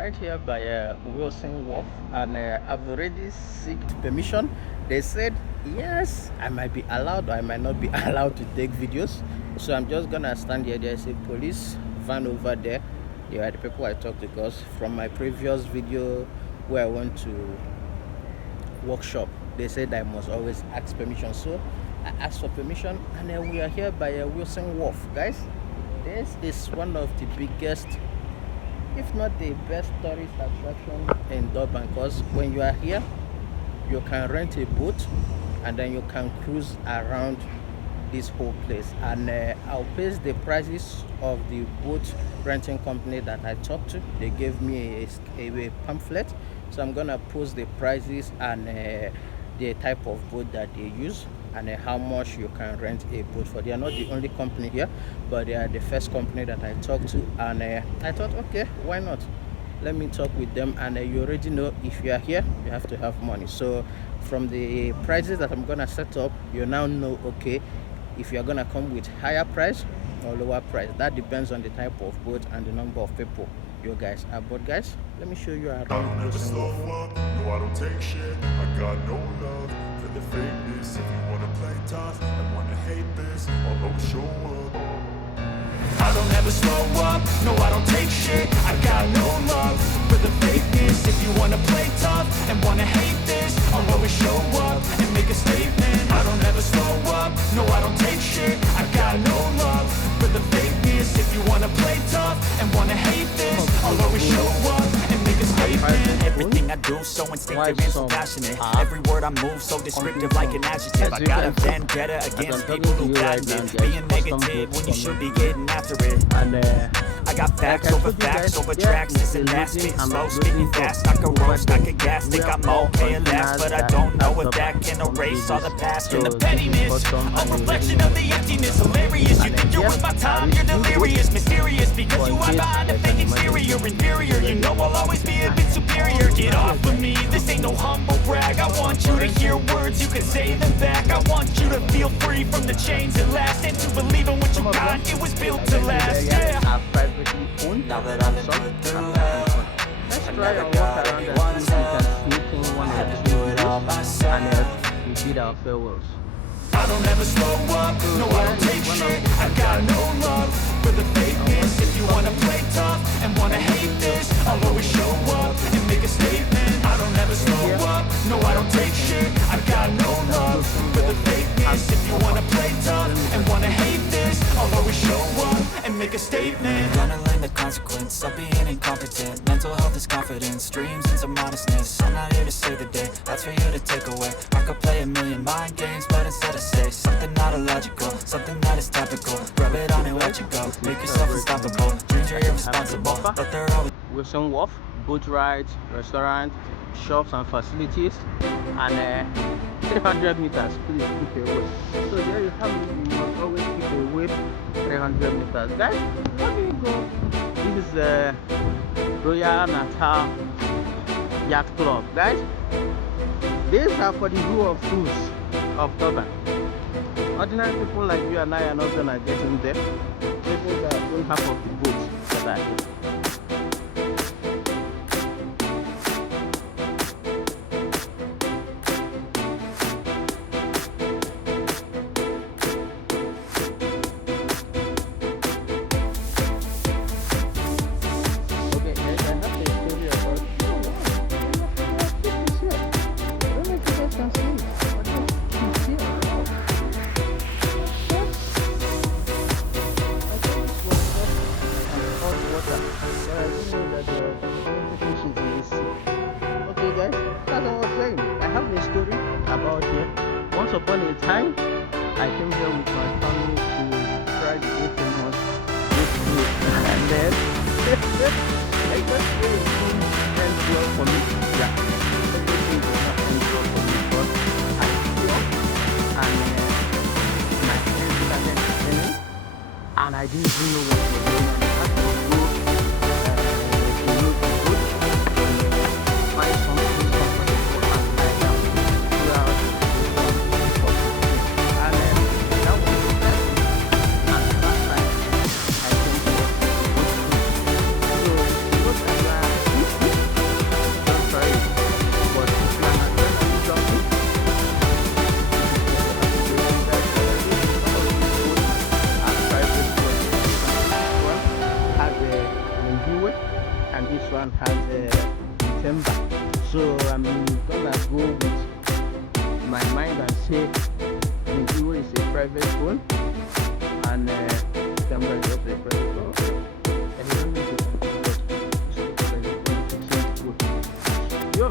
right here by Wilson Wharf, and I've already sought permission. They said yes, I might be allowed or I might not be allowed to take videos. So I'm just gonna stand here. There's a police van over there. They are the people I talked to, because from my previous video where I went to workshop, they said I must always ask permission. So I asked for permission, and we are here by Wilson Wharf, guys. This is one of the biggest, if not the best, tourist attraction in Durban, because when you are here you can rent a boat and then you can cruise around this whole place. And I'll paste the prices of the boat renting company that I talked to. They gave me a pamphlet, so I'm gonna post the prices and the type of boat that they use, and how much you can rent a boat for. They are not the only company here, but they are the first company that I talked to, and I thought, okay, why not, let me talk with them. And you already know, if you are here you have to have money. So from the prices that I'm gonna set up, you now know, okay, if you're gonna come with higher price or lower price. That depends on the type of boat and the number of people you guys are. But guys, let me show you around. I don't ever slow up, no I don't take shit. I got no love for the fakeness. If you wanna play tough and wanna hate this, I'll always show up. I don't ever slow up, no I don't take shit. I got no love for the fakeness. If you wanna play tough and wanna hate this, I'll always show up and make a statement. I don't ever slow up, no I don't take shit. I got no love for the fakeness. If you wanna play tough and wanna hate this, I'll always show up and make a statement. Everything I do so instinctive and so passionate. Every word I move so descriptive like an adjective. I got a vendetta against people who patent being negative when you should be getting after it. I got facts over tracks. This and that, spitting slow, spitting fast. I can roast, I can gas, think I'm okay and last, but I don't know if that can erase all the past and the pettiness. A reflection of the emptiness, hilarious. You think you're worth my time, you're delirious, mysterious, because you are behind a fake exterior, inferior. You know I'll always be a bit superior. Get off of me, this ain't no humble brag. I want you to hear words, you can say them back. I want you to feel free from the chains that last, and to believe in what you got, it was built to last. Yeah. Now that I've been through hell, Let's I try never and walk got around and anyone's see if we help. can sneak in one I had or to two do it all videos, myself. and we did our farewells. I don't ever slow up, no I don't take shit. I got no love for the fakeness. If you wanna play tough and wanna hate this, I'll always show up and make a statement. I don't ever slow up, no I don't take shit. I got no love for the fakeness. If you wanna play tough and wanna hate this, I'll always show up and make a statement. Gonna learn the consequence of being incompetent. Mental health is confidence, dreams into modestness. I'm not here to save the day, that's for you to take away. I could play a million mind games, but instead I say something not illogical, something that is topical. Rub it on and let you go, make yourself unstoppable. Dreams are irresponsible, but they're always Wilson Wharf, boat rides, restaurant, shops and facilities, and 300 meters, please keep away. So there you have it, you must always keep away 300 meters. Guys, how do you go? This is Royal Natal Yacht Club. Guys, these are for the view of fools of Durban. Ordinary people like you and I are not gonna get in there. People that own half of the boats that are here. Okay, guys, I have a story about. I don't know if you guys can see it, but it's here. I thought this was just hot water, but I didn't know that there are fish in this sea. Okay, guys, as I was saying, I have a story about here. Once upon a time, I came here with my family to try the very famous this food, and then I just really went well for me. Yeah, everything was not went well for me, but I feel and my friends started complaining, and I didn't even know what was going on. I had to go to look for food, find something comfortable and lie down throughout the and that was the and this one has timber. So I'm gonna go with my mind and say the Euro is a private phone and timber is also a private phone. And you don't need to consider yo.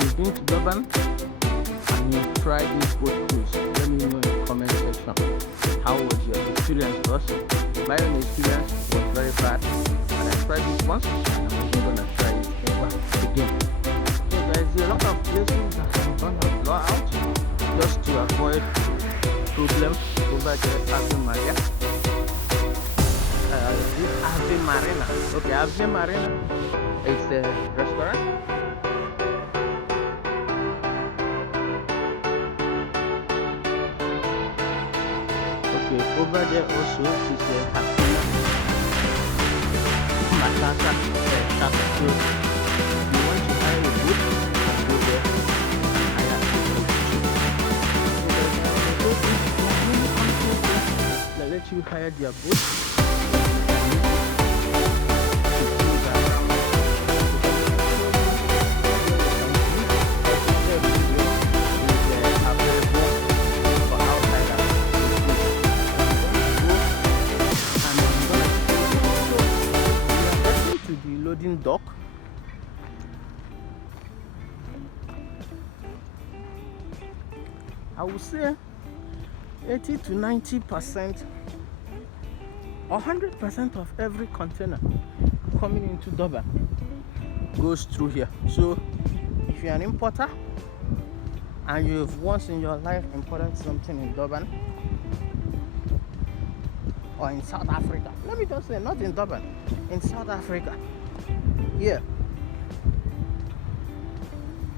You've been to Durban and you tried this boat cruise. Let me know in the comment section. How was your experience? Was my own experience was very bad, and I tried this once and I'm also gonna try it again. So there's a lot of places that I'm gonna blow out just to avoid problems over the Ave Maria. This Ave Marina. Okay, Ave Marina. It's a restaurant. Over there also is a Hakuna Matata shop. So if you want to hire a boat, you can go there and hire a boat. They let you hire their boat. Dock. I would say 80 to 90% or 100% of every container coming into Durban goes through here. So if you're an importer and you've once in your life imported something in Durban or in South Africa, let me just say not in Durban, in South Africa. Yeah.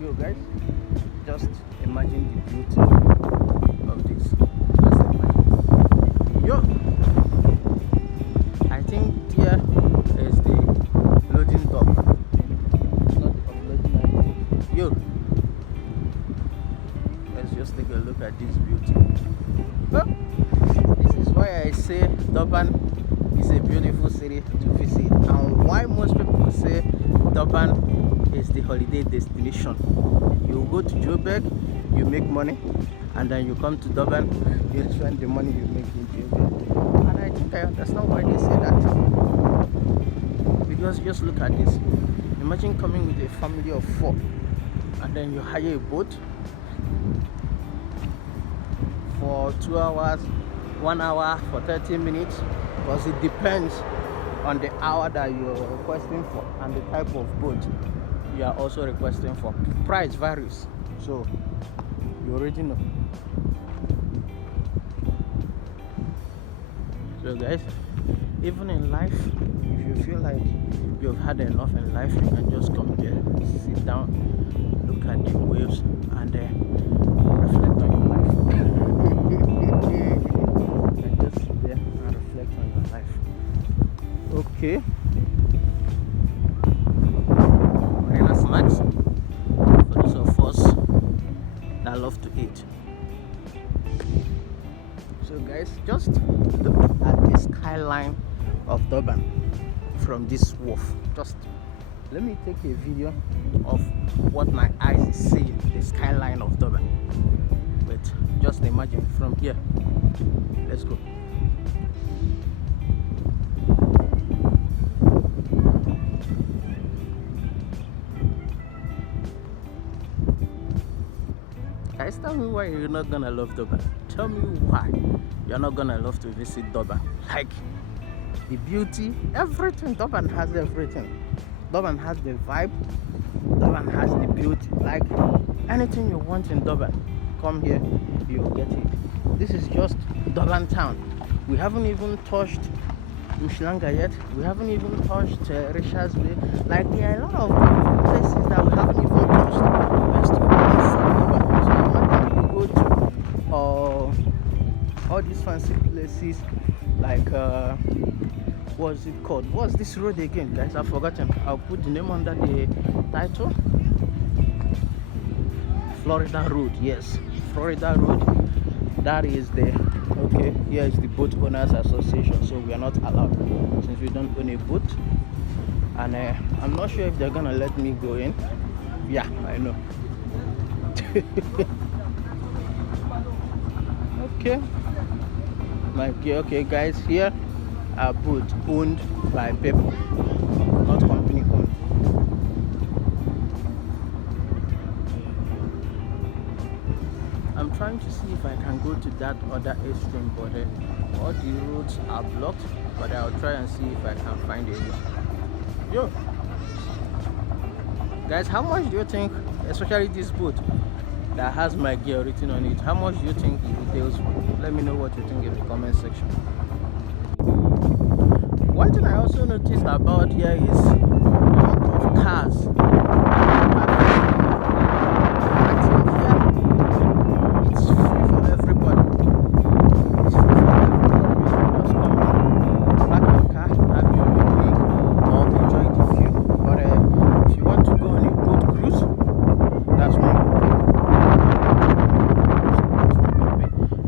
Yo guys, just imagine the beauty of this. Just imagine. Yo, I think here is the loading dock. It's not the uploading, I think. Yo, let's just take a look at this beauty. Huh? This is why I say Durban is a beautiful city to visit, and why most people say Durban is the holiday destination. You go to Joburg, you make money, and then you come to Durban, you spend the money you make in Joburg. And I think I understand why they say that, because just look at this. Imagine coming with a family of 4 and then you hire a boat for 2 hours, 1 hour, for 30 minutes, because it depends on the hour that you're requesting for and the type of boat you are also requesting for. Price varies, so you already know. So guys, even in life, if you feel like you've had enough in life, you can just come here, sit down, look at the waves, and reflect on your life. And just sit there and reflect on your life. Okay. Marina snacks for those of us that love to eat. So guys, just look at the skyline of Durban from this wharf. Just let me take a video of what my eyes is seeing, the skyline of Durban. But just imagine from here. Let's go. Guys, tell me why you're not gonna love Durban. Tell me why you're not gonna love to visit Durban. Like the beauty, everything. Durban has everything. Durban has the vibe. Durban has the beauty. Like anything you want in Durban, come here, you'll get it. This is just Durban town. We haven't even touched Mshlanga yet. We haven't even touched Richards Bay. Like there are a lot of places that we haven't even touched. We're still inside Durban. So imagine you go to all these fancy places like what's it called? What's this road again, guys? I've forgotten. I'll put the name under the title. Florida Road. Yes, Florida Road. That is the Okay, here is the boat owners association, so we are not allowed since we don't own a boat. And I'm not sure if they're gonna let me go in. Yeah, I know. Okay, okay guys, here are boats owned by people, not company owned. I'm trying to see if I can go to that other extreme, but all the roads are blocked. But I'll try and see if I can find a way. Yo guys, how much do you think, especially this boat that has my gear written on it, how much do you think it retails? Let me know what you think in the comment section. One thing I also noticed about here is a lot of cars. It's free for everybody. It's free for everybody. Just come in, park your car, have your picnic, or enjoy the view. But if you want to go on a boat cruise, that's when you pay.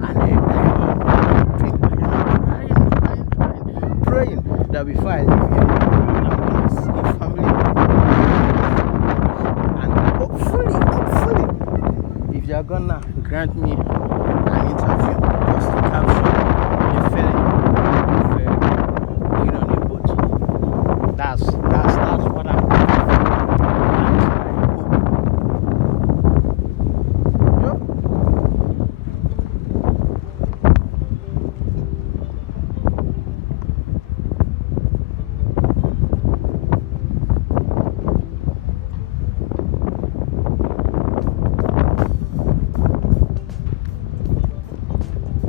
And I'm praying that before I leave here, I'm gonna see a family, and hopefully, if they are gonna grant me an interview just to capture the feeling of being on a boat. That's what I'm hoping for. That's my hope. Yup.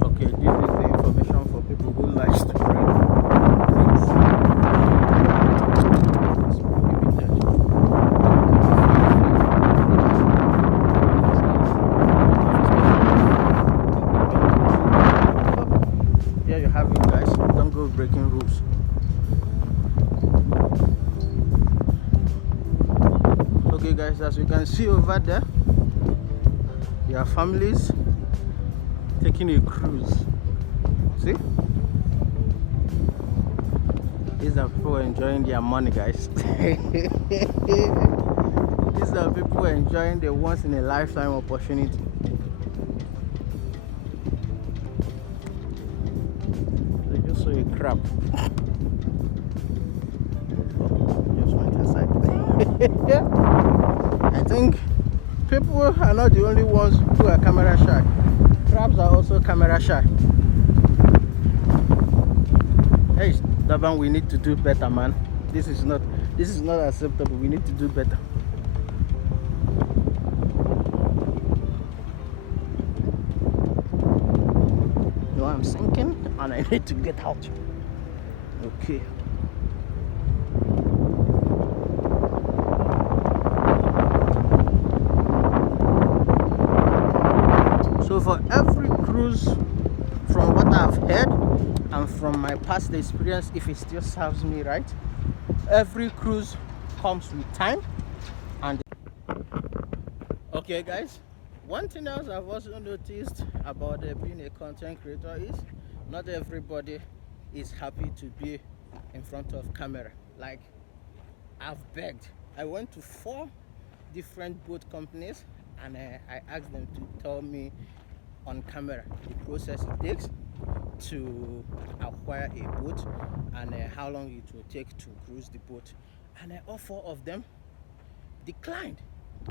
Okay, this is the information for people who likes to pray. Please. It's prohibited. Here you have it, guys. Don't go breaking rules. Okay guys, as you can see over there, there are families taking a cruise. See? These are people enjoying their money, guys. These are people enjoying the once in a lifetime opportunity. They just saw a crab. Oh, just went inside. I think people are not the only ones who are camera shy. Crabs are also camera shy. Hey, Durban, we need to do better, man. This is not acceptable. We need to do better. No, I'm sinking and I need to get out. Okay. So for every cruise, from what I've heard and from my past experience, if it still serves me right, every cruise comes with time. And okay guys, one thing else I've also noticed about being a content creator is not everybody is happy to be in front of camera. Like, I've begged. I went to 4 different boat companies and I asked them to tell me on camera the process it takes to acquire a boat and how long it will take to cruise the boat, and all 4 of them declined.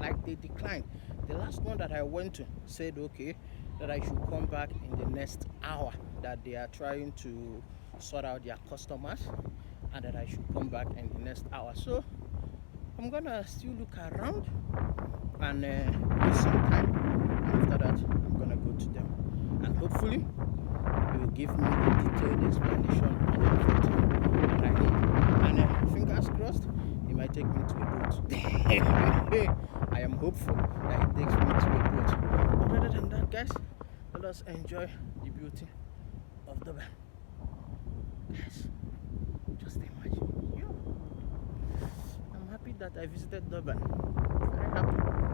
Like, they declined. The last one that I went to said okay, that I should come back in the next hour, that they are trying to sort out their customers, and that I should come back in the next hour. So I'm gonna still look around and waste some time, and after that I'm gonna go to them, and hopefully they will give me a detailed explanation on everything that I need, and fingers crossed it might take me to a boat. I am hopeful that it takes me to a boat. But other than that, guys, let us enjoy the beauty of Durban. Guys, just imagine. I'm happy that I visited Durban. Very happy.